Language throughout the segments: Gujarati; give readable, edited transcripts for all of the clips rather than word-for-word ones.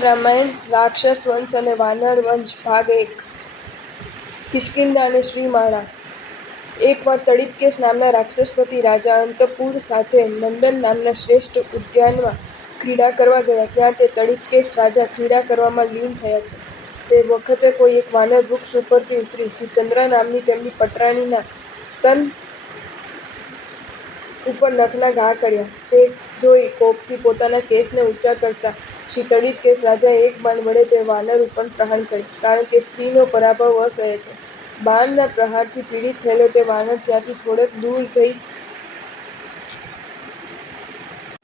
રામાયણ રાક્ષસ વંશ અને વાનર વંશ ભાગ 1 કિષ્કિંધા અને શ્રીમાળા. એકવાર તડિતકેશ નામના રાક્ષસપતિ રાજા અંતઃપુર સાથે નંદન નામના શ્રેષ્ઠ ઉદ્યાનમાં ક્રીડા કરવા ગયા. ત્યાં તે તડિતકેશ રાજા ક્રીડા કરવામાં લીન થયા છે. તે વખતે કોઈ એક વાનર વૃક્ષ ઉપરથી ઉતરી શ્રી ચંદ્ર નામની તેમની પટરાણીના સ્તન ઉપર નખના ઘા કર્યા. તે જોઈ કોપથી પોતાના કેશને ઊંચા કરતા શ્રી તડિતકેશ રાજાએ એક બાણ વડે તે વાનર ઉપર પ્રહાર કર્યું. કારણ કે સ્ત્રીનો પરાભવ અસહ્ય છે. બાણના પ્રહારથી પીડિત થયેલો તે વાનર ત્યાંથી થોડેક દૂર જઈ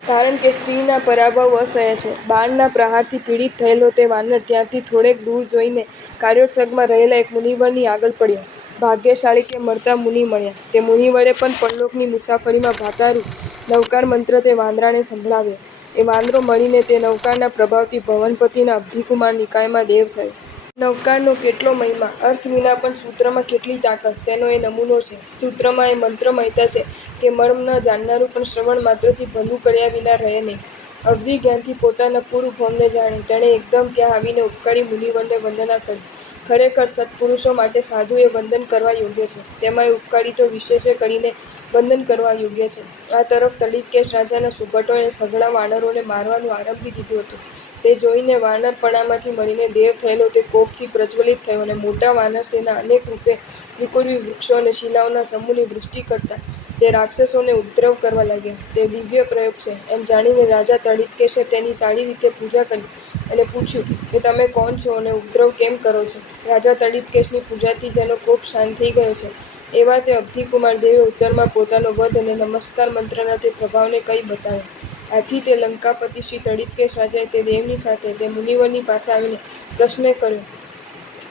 કારણ કે સ્ત્રીના પરાભવ અસહ્ય છે. બાણના પ્રહારથી પીડિત થયેલો તે વાનર ત્યાંથી થોડેક દૂર જઈને કાર્યોત્સર્ગમાં રહેલા એક મુનિવરની આગળ પડ્યો. ભાગ્યશાળી કે મળતા મુનિ મળ્યા. તે મુનિવરે પણ પરલોકની મુસાફરીમાં ભાતારૂ નવકાર મંત્ર તે વાંદરાને સંભળાવ્યો. એ વાંદરો મળીને તે નવકારના પ્રભાવથી ભવનપતિના અબ્ધિકુમાર નિકાયમાં દેવ થયો. નવકારનો કેટલો મહિમા! અર્થ વિના પણ સૂત્રમાં કેટલી તાકાત! તેનો એ નમૂનો છે. સૂત્રમાં એ મંત્રમયતા છે કે મર્મ ન જાણનારું પણ શ્રવણ માત્રથી ભલું કર્યા વિના રહે નહીં. અવધિ જ્ઞાનથી પોતાના પૂર્વ ભવને જાણે તેણે એકદમ ત્યાં આવીને ઉપકારી મુનિવરને વંદના કરી. ખરેખર સત્પુરુષો માટે સાધુએ વંદન કરવા યોગ્ય છે. તેમાંય ઉપકારી તો વિશેષે કરીને વંદન કરવા યોગ્ય છે. આ તરફ તડિતકેશ રાજાના સુભટોએ સઘળા વાનરોને મારવાનું આરંભી દીધું હતું. તે જોઈને વાનરપણામાંથી મરીને દેવ થયેલો તે કોપથી પ્રજ્વલિત થયો અને મોટા વાનરસેના અનેક રૂપે વિકુળવી વૃક્ષો અને શિલાઓના સમૂહની વૃષ્ટિ કરતા તે રાક્ષસોને ઉપદ્રવ કરવા લાગ્યા. તે દિવ્ય પ્રયોગ છે એમ જાણીને રાજા તડિતકેશે તેની સારી રીતે પૂજા કરી અને પૂછ્યું કે તમે કોણ છો અને ઉપદ્રવ કેમ કરો છો? રાજા તડિતકેશની પૂજાથી જેનો કોપ શાંત થઈ ગયો છે એવા તે અબ્ધિકુમાર દેવે ઉત્તરમાં પોતાનો વધ અને નમસ્કાર મંત્રના તે પ્રભાવને કહી બતાવ્યો. આથી તે લંકાપતિ શ્રી તડિતકેશ રાજાએ તે દેવની સાથે તે મુનિવરની પાસે આવીને પ્રશ્ન કર્યો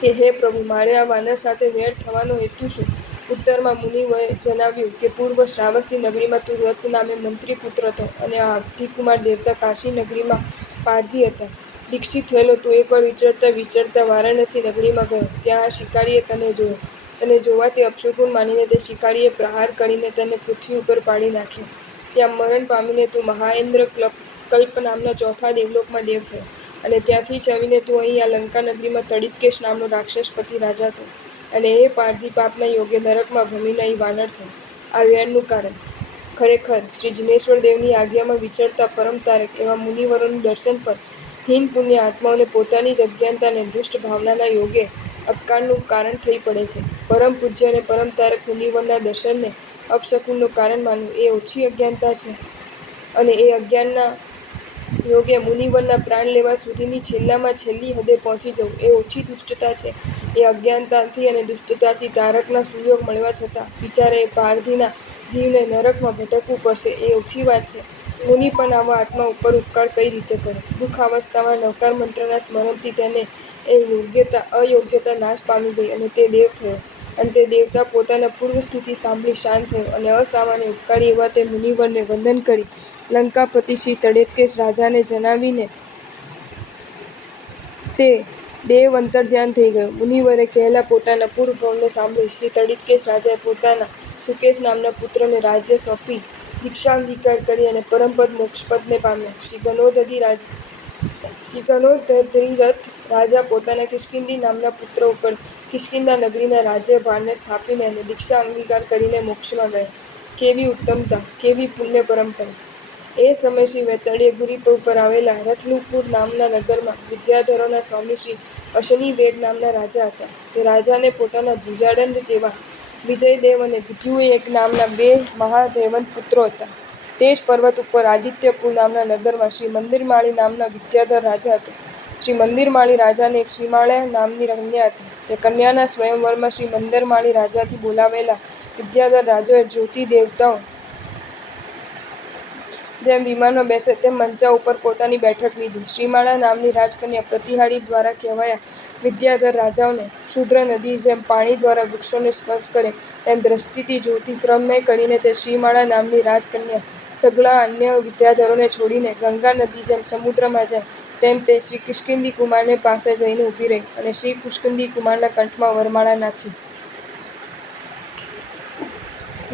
કે હે પ્રભુ, મારે આ વાનર સાથે વેર થવાનો હેતુ શું? ઉત્તરમાં મુનિએ જણાવ્યું કે પૂર્વ શ્રાવસ્તી નગરીમાં તું રથ નામે મંત્રી પુત્ર હતો અને આ અબ્ધિકુમાર દેવતા કાશી નગરીમાં પારધી હતા. દીક્ષિત થયેલો તું એકવાર વિચરતા વિચરતા વારાણસી નગરીમાં ગયો. ત્યાં આ શિકારીએ તને જોયો. તને જોવાથી અપશુકુન માનીને તે શિકારીએ પ્રહાર કરીને તને પૃથ્વી ઉપર પાડી નાખ્યો. ત્યાં મરણ પામીને તું મહાઇન્દ્ર કલ્પ નામના ચોથા દેવલોકમાં દેવ થયો અને ત્યાંથી ચાલીને તું અહીં આ લંકા નગરીમાં તડિતકેશ નામનો રાક્ષસપતિ રાજા થયો અને એ પારધી પાપના યોગે નરકમાં ભમીને અહીં વાનર થયો. આ વેરનું કારણ ખરેખર શ્રી જિનેશ્વર દેવની આજ્ઞામાં વિચરતા પરમતારક એવા મુનિવરોનું દર્શન પર હીન પુણ્ય આત્માઓને પોતાની જ અજ્ઞાનતા અને દુષ્ટ ભાવનાના યોગે અપકારનું કારણ થઈ પડે છે. પરમ પૂજ્ય અને પરમતારક મુનિવરના દર્શનને અપશકુનનું કારણ માનવું એ ઓછી અજ્ઞાનતા છે અને એ અજ્ઞાનના યોગે મુનિવરના પ્રાણ લેવા સુધીની છેલ્લામાં છેલ્લી હદે પહોંચી જવું એ ઓછી દુષ્ટતા છે. એ અજ્ઞાનતાથી અને દુષ્ટતાથી તારકના સુયોગ મળવા છતાં બિચારા એ પારધીના જીવને નરકમાં ભટકવું પડશે એ ઓછી વાત છે. મુનિ પણ આવા આત્મા ઉપર ઉપકાર કઈ રીતે કરે? દુઃખાવસ્થામાં નવકાર મંત્રના સ્મરણથી તેને એ અયોગ્યતા નાશ પામી ગઈ અને તે દેવ થયો. અને તે દેવતા પોતાના પૂર્વ સ્થિતિ સાંભળી શાંત થયો અને અસામાન્ય ઉપકારી એવા તે મુનિવરને વંદન કરી લંકાપતિ શ્રી તડિતકેશ રાજાને જણાવીને તે દેવ અંતર્ધ્યાન થઈ ગયો. મુનિવરે કહેલા પોતાના પૂર્વ ભવને સાંભળી શ્રી તડિતકેશ રાજાએ પોતાના સુકેશ નામના પુત્રને રાજ્ય સોંપી દીક્ષાંગીકાર કરી અને પરમપદ મોક્ષપદને પામ્યા. શ્રી ગણોધરીરથ રાજા પોતાના કિષ્કિંધી નામના પુત્ર ઉપર કિષ્કિંધા નગરીના રાજ્યભારને સ્થાપીને અને દીક્ષા અંગીકાર કરીને મોક્ષમાં ગયા. કેવી ઉત્તમતા! કેવી પુણ્ય પરંપરા! એ સમયે શ્રી વૈતરણીગિરી ઉપર આવેલા રથલુપુર નામના નગરમાં વિદ્યાધરોના સ્વામી શ્રી અશનિવેગ નામના રાજા હતા. તે રાજાને પોતાના ભુજાદંડ જેવા વિજયદેવ અને વિદ્યુએગ નામના 2 મહાજયવંત પુત્રો હતા. તે જ પર્વત ઉપર આદિત્યપુર નામના નગરમાં શ્રી મંદિરમાળી નામના વિદ્યાધર રાજા હતો. શ્રી મંદિરમાળી રાજાને એક શ્રીમાળા નામની કન્યા હતી. તે કન્યાના સ્વયંવરમાં શ્રી મંદિરમાળી રાજાથી બોલાવેલા વિદ્યાધર રાજાએ જ્યોતિ દેવતાઓ જેમ વિમાનમાં બેસે તેમ મંચા ઉપર પોતાની બેઠક લીધી. શ્રીમાળા નામની રાજકન્યા પ્રતિહારી દ્વારા કહેવાયા વિદ્યાધર રાજાને ક્ષુદ્ર નદી જેમ પાણી દ્વારા વૃક્ષોને સ્પર્શ કરે તેમ દ્રષ્ટિથી જોતી ક્રમમય કરીને તે શ્રીમાળા નામની રાજકન્યા સઘળા અન્ય વિદ્યાધરોને છોડીને ગંગા નદી જેમ સમુદ્રમાં જાય તેમ તે શ્રી કિષ્કિંધી કુમારને પાસે જઈને ઊભી રહી અને શ્રી કિષ્કિંધી કુમારના કંઠમાં વરમાળા નાખી.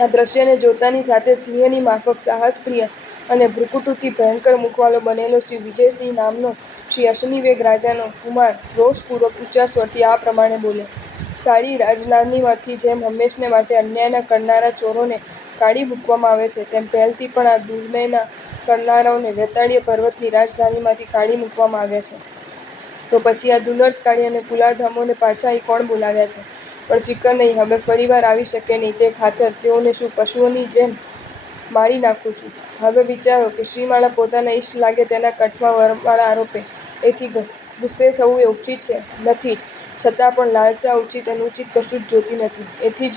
આ દ્રશ્યને જોતાની સાથે સિંહની માફક સાહસપ્રિય અને ભ્રુકુટીથી ભયંકર મુખવાળો બનેલો શ્રી વિજયસિંહ નામનો શ્રી અશ્વિનીવેગ રાજાનો કુમાર રોષપૂર્વક ઊંચા સ્વરથી આ પ્રમાણે બોલ્યો: શાળી રાજધાનીમાંથી જેમ હંમેશને માટે અન્યાયના કરનારા ચોરોને કાઢી મૂકવામાં આવે છે, તેમ પહેલથી પણ આ દુર્નયના કરનારાઓને વેતાળીય પર્વતની રાજધાનીમાંથી કાઢી મૂકવામાં આવ્યા છે. તો પછી આ દુર્નડકારી અને કુલાધામોને પાછા અહીં કોણ બોલાવ્યા છે? પણ ફિકર નહીં, હવે ફરીવાર આવી શકે નહીં તે ખાતર તેઓને શું પશુઓની જેમ મારી નાખું છું? હવે વિચારો કે શ્રીમાળા પોતાના ઇષ્ટ લાગે તેના કંઠમાં વરમાળા આરોપે, એથી ગુસ્સે થવું એ ઉચિત છે? નથી જ. છતાં પણ લાલસા ઉચિત અનુચિત કશું જ જોતી નથી. એથી જ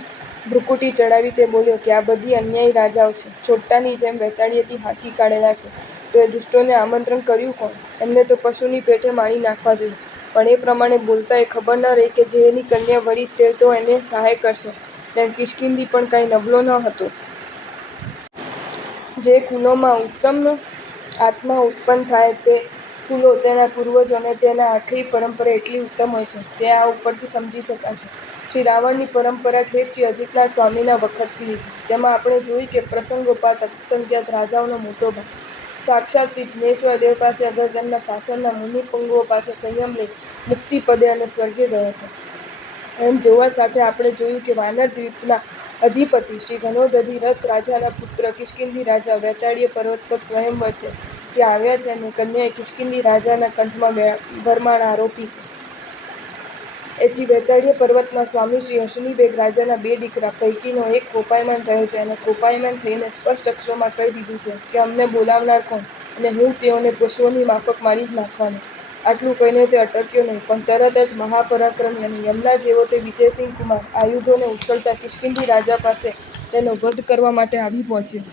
ભ્રુકુટી ચડાવી તે બોલ્યો કે આ બધી અન્યાયી રાજાઓ છે, ચોટ્ટાની જેમ વેતાળીએથી હાંકી કાઢેલા છે. તો એ દુષ્ટોને આમંત્રણ કર્યું કોણ? એમને તો પશુની પેઠે મારી નાખવા જોઈએ. પણ એ પ્રમાણે બોલતા એ ખબર ન રહી કે જેની કન્યા વળી તે તો એને સહાય કરશે, તેમ કિષ્કિંધી પણ કાંઈ નબળો ન હતો. જે કુલોમાં ઉત્તમ આત્મા ઉત્પન્ન થાય તે કુલો, તેના પૂર્વજો અને તેના આખરી પરંપરા એટલી ઉત્તમ હોય છે, તે આ ઉપરથી સમજી શકાશે. શ્રી રાવણની પરંપરા ઠેઠ શ્રી અજીતનાથ સ્વામીના વખતથી લીધી. તેમાં આપણે જોયું કે પ્રસંગોપાત અસંખ્યાત રાજાઓનો મોટો ભાગ સાક્ષાત શ્રી જિનેશ્વર દેવ પાસે અગર તેમના શાસનના મુનિપુંગવો પાસે સંયમ લઈ મુક્તિપદે અને સ્વર્ગે ગયા છે. એમ જોવા સાથે આપણે જોયું કે વાનર દ્વીપના અધિપતિ શ્રી ઘનોદધિરથ રાજાના પુત્ર કિષ્કિંધી રાજા વેતાળીય પર્વત પર સ્વયંવર છે ત્યાં આવ્યા છે અને કન્યાએ કિષ્કિંધી રાજાના કંઠમાં વરમાળા આરોપી છે. એથી વેતાળીય પર્વતના સ્વામી શ્રી અશ્વિનીવેગ રાજાના બે દીકરા પૈકીનો એક કોપાયમાન થયો છે અને કોપાયમાન થઈને સ્પષ્ટ અક્ષરોમાં કહી દીધું છે કે અમને બોલાવનાર કોણ અને હું તેઓને પશુઓની માફક મારી જ નાખવાનો. આટલું કહીને તે અટક્યો નહીં, પણ તરત જ મહાપરાક્રમી અને યમના જેવો તે વિજયસિંહ કુમાર આયુધોને ઉછળતા કિષ્કિંધી રાજા પાસે તેનો વધ કરવા માટે આવી પહોંચ્યો.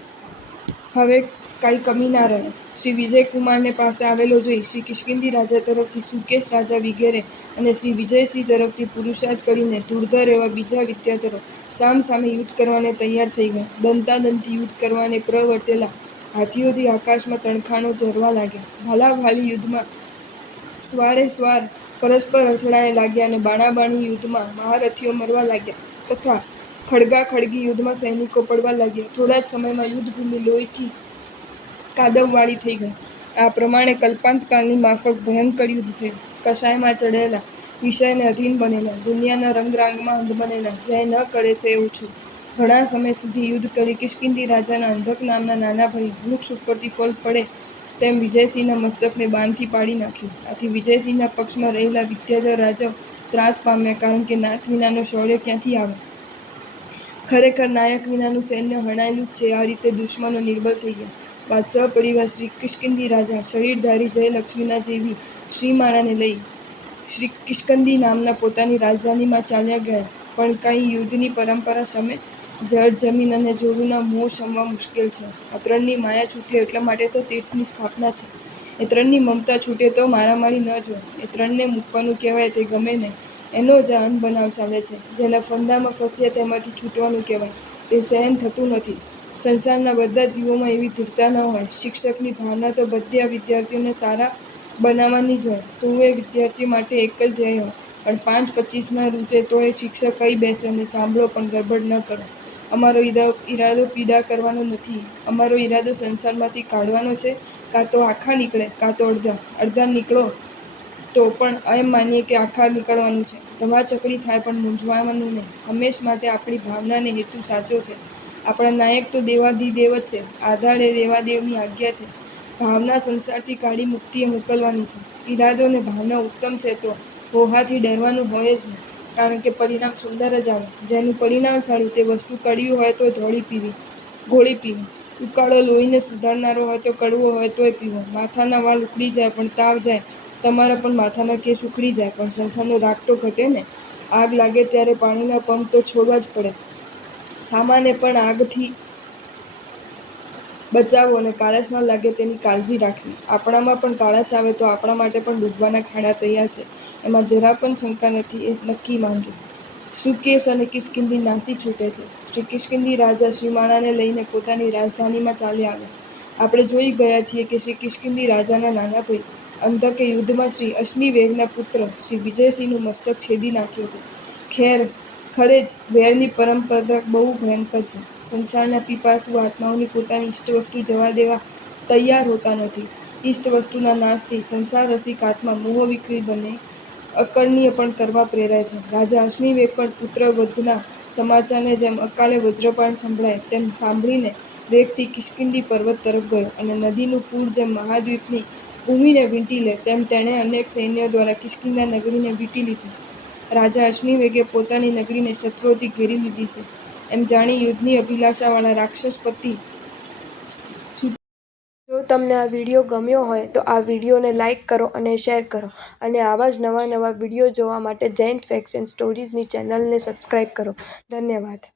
હવે કાંઈ કમી ના રહે. શ્રી વિજયકુમારને પાસે આવેલો જોઈ શ્રી કિષ્કિંધી રાજા તરફથી સુકેશ રાજા વિગેરે અને શ્રી વિજયસિંહ તરફથી પુરુષાર્થ કરીને ધૂળધર એવા બીજા વિદ્યાધરો સામ સામે યુદ્ધ કરવાને તૈયાર થઈ ગયા. દંતાદંતી યુદ્ધ કરવાને પ્રવર્તેલા હાથીઓથી આકાશમાં તણખાણો ઝરવા લાગ્યા. ભાલાભાલી યુદ્ધમાં સ્વારે સ્વાર પરસ્પર અથડાયા લાગ્યા અને બાણાબાણી યુદ્ધમાં મહારથીઓ મરવા લાગ્યા તથા ખડગાખડગી યુદ્ધમાં સૈનિકો પડવા લાગ્યા. થોડા જ સમયમાં યુદ્ધભૂમિ લોહીથી કાદવવાળી થઈ ગઈ. આ પ્રમાણે કલ્પાંતકાળની માફક ભયંકર યુદ્ધ થયું. કશાયમાં ચઢેલા, વિષયને અધીન બનેલા, દુનિયાના રંગરાગમાં અંધ બનેલા, જય ન કરે તે ઓછું. ઘણા સમય સુધી યુદ્ધ કરી કિષ્કિંધી રાજાના અંધક નામના નાના ભાઈ વૃક્ષ ઉપરથી ફળ પડે તેમ વિજયસિંહના મસ્તકને બાણથી પાડી નાખ્યું. આથી વિજયસિંહના પક્ષમાં રહેલા વિદ્યાધર રાજાઓ ત્રાસ પામ્યા, કારણ કે નાથ વિનાનો શૌર્ય ક્યાંથી આવે? ખરેખર નાયક વિનાનું સૈન્ય હણાયેલું જ છે. આ રીતે દુશ્મનો નિર્બળ થઈ ગયા બાદ સપરિવાર શ્રી કિષ્કિંધી રાજા શરીરધારી જયલક્ષ્મીના જેવી શ્રીમાળાને લઈ શ્રી કિષ્કિંધી નામના પોતાની રાજધાનીમાં ચાલ્યા ગયા. પણ કાંઈ યુદ્ધની પરંપરા શમે? જળ, જમીન અને જોરુના મોહ શમવા મુશ્કેલ છે. આ ત્રણની માયા છૂટે એટલા માટે તો તીર્થની સ્થાપના છે. એ ત્રણની મમતા છૂટે તો મારામારી ન જ હોય. એ ત્રણને મૂકવાનું કહેવાય તે ગમે નહીં. એનો જ આ અનબનાવ ચાલે છે. જેના ફંદામાં ફસ્યા તેમાંથી છૂટવાનું કહેવાય તે સહન થતું નથી. સંસારના બધા જીવોમાં એવી ધીરતા ન હોય. શિક્ષકની ભાવના તો બધા વિદ્યાર્થીઓને સારા બનાવવાની જ હોય. 100 વિદ્યાર્થીઓ માટે એક જ ધ્યેય હોય, પણ 5-25 ન રૂચે તો એ શિક્ષક કહી બેસે અને સાંભળો પણ ગરબડ ન કરો. અમારો ઈરાદો પીડા કરવાનો નથી. અમારો ઈરાદો સંસારમાંથી કાઢવાનો છે. કાં તો આખા નીકળે, કાં તો અડધા. અડધા નીકળો તો પણ એમ માનીએ કે આખા નીકળવાનું છે. ધમાચકડી થાય પણ મૂંઝવાનું નહીં. હંમેશ માટે આપણી ભાવના અને હેતુ સાચો છે. આપણા નાયક તો દેવાધિદેવ જ છે. આધાર એ દેવાદેવની આજ્ઞા છે. ભાવના સંસારથી કાઢી મુક્તિએ મોકલવાની છે. ઈરાદો અને ભાવના ઉત્તમ છે તો હોહાથી ડરવાનું હોય જ નહીં, કારણ કે પરિણામ સુંદર જ આવે. જેનું પરિણામ સારું તે વસ્તુ કડવી હોય તો ગોળી પીવી. ઉકાળો લોહીને સુધારનારો હોય તો કડવો હોય તોય પીવો. માથાના વાળ ઉખડી જાય પણ તાવ જાય, તમારા પણ માથાના કેસ ઉખડી જાય, પણ સંસારનો રાગ તો ઘટે ને? આગ લાગે ત્યારે પાણીના પંપ તો છોડવા જ પડે. સામાને પણ આગથી બચાવો અને કાળાશ ન લાગે તેની કાળજી રાખવી. આપણામાં પણ કાળાશ આવે તો આપણા માટે પણ ડૂબવાના ખાડા તૈયાર છે. એમાં જરા પણ શંકા નથી, એ નક્કી માનજો. સુકેશ અને કિષ્કિંધી નાસી છૂટે છે. શ્રી કિષ્કિંધી રાજા શ્રીમાળાને લઈને પોતાની રાજધાનીમાં ચાલ્યા આવ્યા. આપણે જોઈ ગયા છીએ કે શ્રી કિષ્કિંધી રાજાના નાના ભાઈ અંધકે યુદ્ધમાં શ્રી અશ્વિનીવેગના પુત્ર શ્રી વિજયસિંહનું મસ્તક છેદી નાખ્યું હતું. ખરે જ વેરની પરંપરા બહુ ભયંકર છે. સંસારના પીપાસુ આત્માઓની પોતાની ઇષ્ટવસ્તુ જવા દેવા તૈયાર હોતા નથી. ઇષ્ટ વસ્તુના નાશથી સંસાર રસિક આત્મા મોહવિકલ બને અકર્ણ્ય પણ કરવા પ્રેરાય છે. રાજા અશ્નિવેગ પણ પુત્રવધના સમાચારને જેમ અકાળે વજ્રપાત સંભળાય તેમ સાંભળીને વેગથી કિષ્કિંધી પર્વત તરફ ગયો, અને નદીનું પૂર જેમ મહાદ્વીપની ભૂમિને વીંટી લે તેમ તેણે અનેક સૈન્યો દ્વારા કિષ્કિંધા નગરીને વીંટી લીધી. રાજા અશ્નિવેગે પોતાની નગરીને શત્રુઓથી ઘેરી લીધી છે એમ જાણી યુદ્ધની અભિલાષાવાળા રાક્ષસપતિ જો તમને આ વિડીયો ગમ્યો હોય તો આ વિડીયોને લાઇક કરો અને શેર કરો, અને આવા જ નવા વિડીયો જોવા માટે જૈન ફેક્ટ્સ એન્ડ સ્ટોરીઝની ચેનલને સબસ્ક્રાઈબ કરો. ધન્યવાદ.